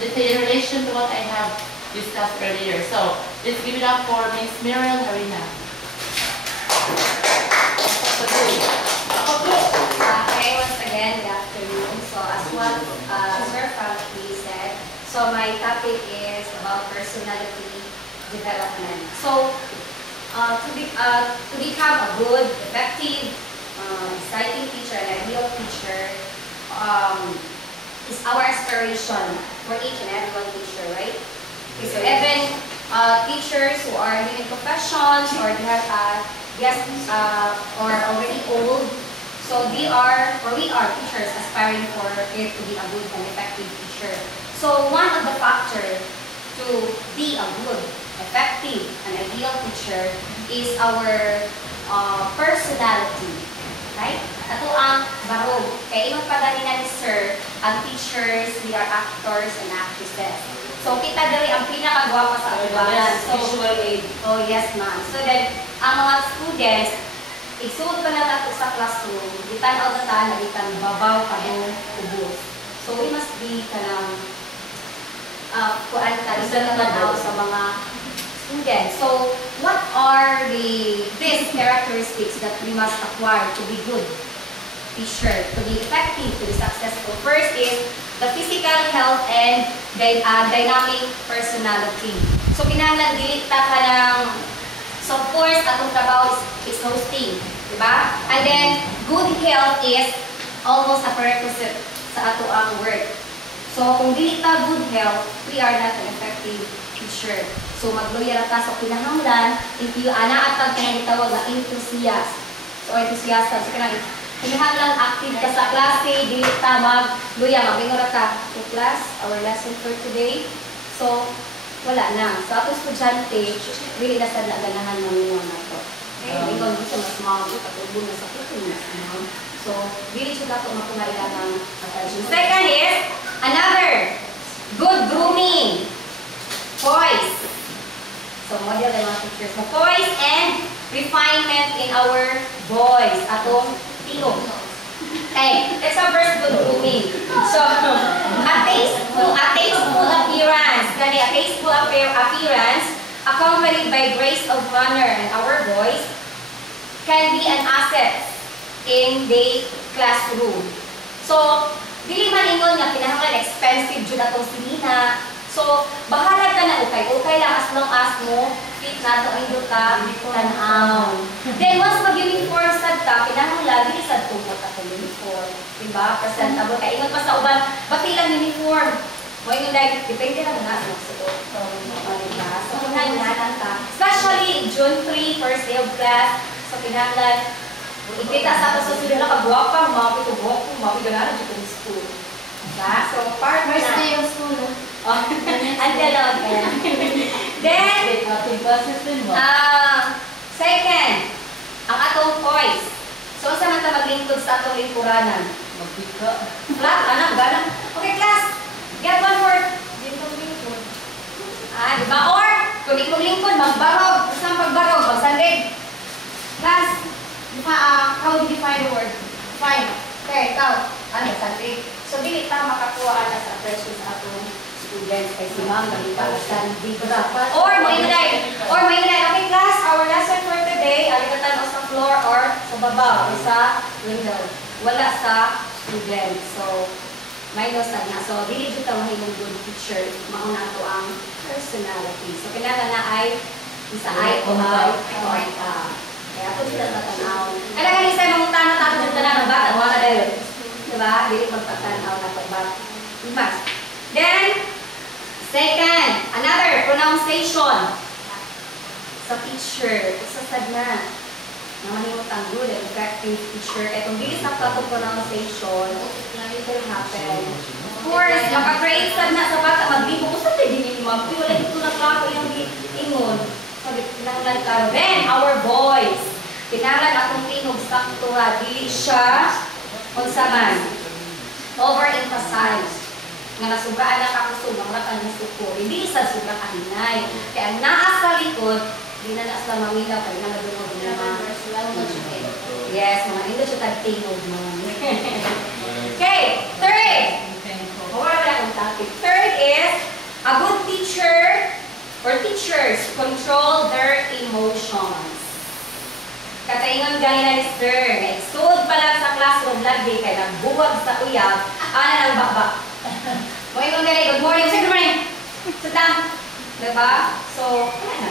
let's say in relation to what I have discussed earlier. So let's give it up for Miss Muriel Harina. Okay, once again, good afternoon. So as what Sir Frankie said, so my topic is about personality development. So to become a good, effective, exciting teacher, an ideal teacher, is our aspiration for each and every one teacher, right? Okay, so even teachers who are in professions or they have or already old, so they are, or we are teachers aspiring for it to be a good and effective teacher. So one of the factors to be a good, effective, and ideal teacher is our personality, right? Ato ang barog. Kaya inong paganina ni Sir, ang teachers, we are actors and actresses. So kita dali ang pinakagwapa sa atubangan. So, visual aid. Oh yes ma'am. So then, ang mga students, isuod pa na nato sa classroom, gitan all the time, gitan babaw, kadong, ubos. So we must be kanang kuan ka, isa na sa mga students. So what are these characteristics that we must acquire to be good teacher, to be effective, to be successful? First is the physical health and dynamic personality. So kinahanglan dili ta ka ng, so of course atong trabaho is hosting, di ba? And then good health is almost a prerequisite sa ato ang work. So kung dili ta good health, we are not an effective teacher. So magloyal ta sa kinahanglan, if you anaatag kanang gitawag na enthusiast. So enthusiast, so kinahanglan active ka sa klase, dili ta magloyal, magingon ka to class, our lesson for today. So wala na. So ato estudyante, dili na sad ganahan mamingon nato. Okay, ingon dito mas mao katulong na sa kuno mas mao. So dili jud ato makunailan ang attention. Second is another good grooming. Poise. So model ng mga teachers. So poise and refinement in our voice. Atong tingog. Okay, let's have first good grooming. So a tasteful appearance. Gani, a tasteful appearance accompanied by grace of manner and our voice can be an asset in the classroom. So dili man ingon nga kinahanglan expensive jud atong silina. So bahala ka na okay lang as long as mo fit na to ang ka tan-aw. Then once mag-uniform sad ka, kinahanglan dili sad tungkol ka sa uniform, diba? Presentable ka. Ingon pa sa uban, bati lang uniform. Mo ingon dahil depende lang na sa suot. So kinahanglan ka. Especially June 3, first day of class. So kinahanglan ikita sa ato sa susunod na kagwapa, mapit ugok, mapit ganahan dito sa school. Diba? So part first day of school. Until then, second, ang atong voice. So, saan man ta maglingkod sa atong lingkuranan? Magbika. Flat, ganang. Okay, class. Get one word. Lingkod. Diba? Or, kung di kong lingkod, magbarog. Saan pagbarog? Magsandig. Class, how do you define the word? Define. Okay, ikaw. Sandig. So, dili ta makakuha na sa attention sa atong students kay si ma'am nagpaasan di ba or may inay okay class, our lesson for today aligatan o sa floor or sa baba o sa window, wala sa students. So minus na so dili jud ta mahimong good teacher, mao na ato ang personality. So kinahanglan na ay isa ay o ay kaya ato jud ta tanaw ala kani sa mga tanong tato jud tanan ba wala dayon, diba? Dili pagpatanaw na pagbat mas. Then second, another pronunciation sa teacher. Isa sad na mahimong ang good and effective teacher. Kaya kung bilis na ito pronunciation, it will happen. Of course, maka-create sad na sa bata, mag-libo ko sa din yung mag-libo. Wala dito na klaro yung ingon. Sabi, pinanglan klaro. Then, our voice. Pinanglan akong tinog sakto ha. Dili siya kung saman. Overemphasize. Nga nasubraan na kakusog, ang lakan ng suko. Hindi isa sobra kahinay. Kaya ang naas sa likod, hindi na naas na mamilaw, kaya na nagulog na yes, mga hindi siya tag-tingog naman. Okay, third. Mawala na akong topic. Third is ni sir. Nagsud pa lang sa classroom lagi kay nagbuwag sa uyab. Ana nang baba. Mo ingon gali, good morning, sir, good morning. Sit down. Diba? So, wala na.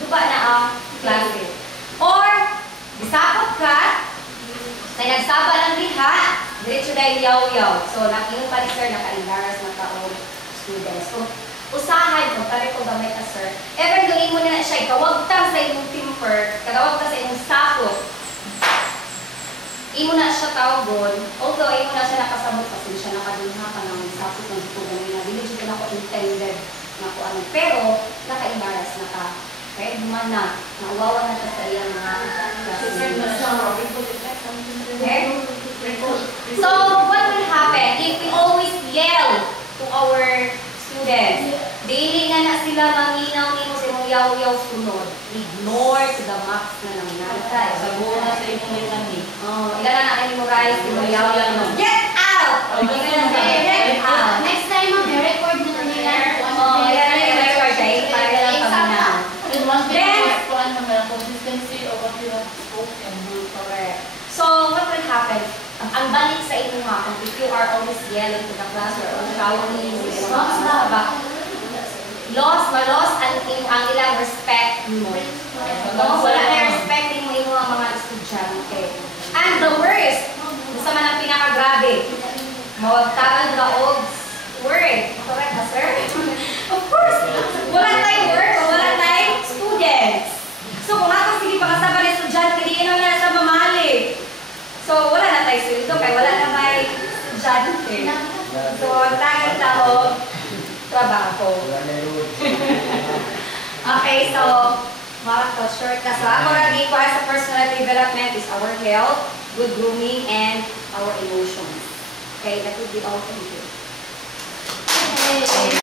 Duba na ang klase. Or, bisapot ka, kay nagsaba lang diha, diretso dahil yaw-yaw. So, nakinom pa ni sir, naka-embarrass ng taong students. So, usahay ko, pare ko gamay ka sir. Ever doing mo na siya, ikawag ta sa imong temper, kagawag ta sa imong sapot. Imo na siya tawagon, although imo na siya nakasabot kasi siya nakadunha ka ng sapot ng tutugan nila. Dili dito na ko intended na ko ano. Pero, naka-embarrass na ka. Kaya duman na, nauwawa na sa iyang mga classmates. Okay? So, what will happen if we always yell to our students? Dili nga na sila maminaw nimo sa imong yaw-yaw sunod. Ignore to the max na lang nantay. Sabuo na sa imong lingani. Oh, ilan na memorize imong yaw-yaw no. Get out! Get out! Next time, mag-record na nila. Oh, yan na yung record siya. Para lang paminaw. And one thing Then- is po ang mga consistency of what you have spoken and do. Correct. So, what will happen? Ang balik sa inyo nga, kung if you are always yelling to the class or shouting, lost ang ilang respect mo. No, wala na respecting mo yung mga estudyante. And the worst, gusto man ang pinakagrabe, mawagtagal na og word. Correct ba, sir? Of course, wala tayong word o wala tayong students. So, kung ako sige pakasama ng estudyante, hindi na wala sa mamali. So, wala na tayo sweldo kaya wala na may estudyante. So, ang tayong tao, trabaho. Okay, so, mga short ka sa ako lagi ko as a personal development is our health, good grooming, and our emotions. Okay, that would be all. Thank you.